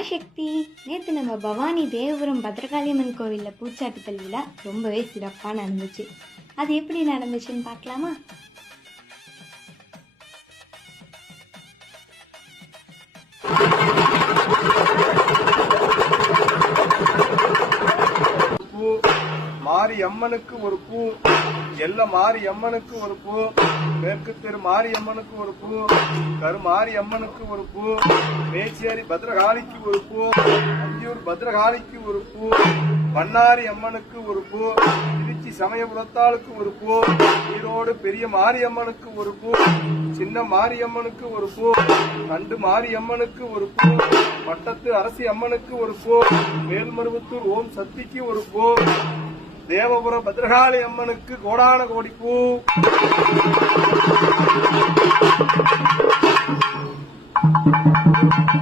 பராசக்தி. நேற்று நம்ம பவானி தேவபுரம் பத்ரகாளியம்மன் கோவிலில் பூச்சாட்டுதல் விழா ரொம்பவே சிறப்பாக நடந்துச்சு. அது எப்படி நடந்துச்சுன்னு பார்க்கலாமா? மாரி அம்மனுக்கு ஒரு பூ, எல்ல மாரி அம்மனுக்கு ஒரு பூ, மேற்கு தெரு மாரி அம்மனுக்கு ஒரு பூ, கருமாரி அம்மனுக்கு ஒரு பூ, மேச்சேரி பத்ரகாளிக்கு ஒரு பூ, அந்தியூர் பத்ரகாளிக்கு ஒரு பூ, பண்ணாரி அம்மனுக்கு ஒரு பூ, திருச்சி சமயபுரத்தாளுக்கு ஒரு பூ, ஈரோடு பெரிய மாரியம்மனுக்கு ஒரு பூ, சின்ன மாரியம்மனுக்கு ஒரு பூ, கண்டு மாரியம்மனுக்கு ஒரு பூ, பட்டத்து அரசி அம்மனுக்கு ஒரு பூ, மேல்மருவத்தூர் ஓம் சக்திக்கு ஒரு பூ, தேவபுரம் பத்ரகாளி அம்மனுக்கு கோடான கோடி பூ.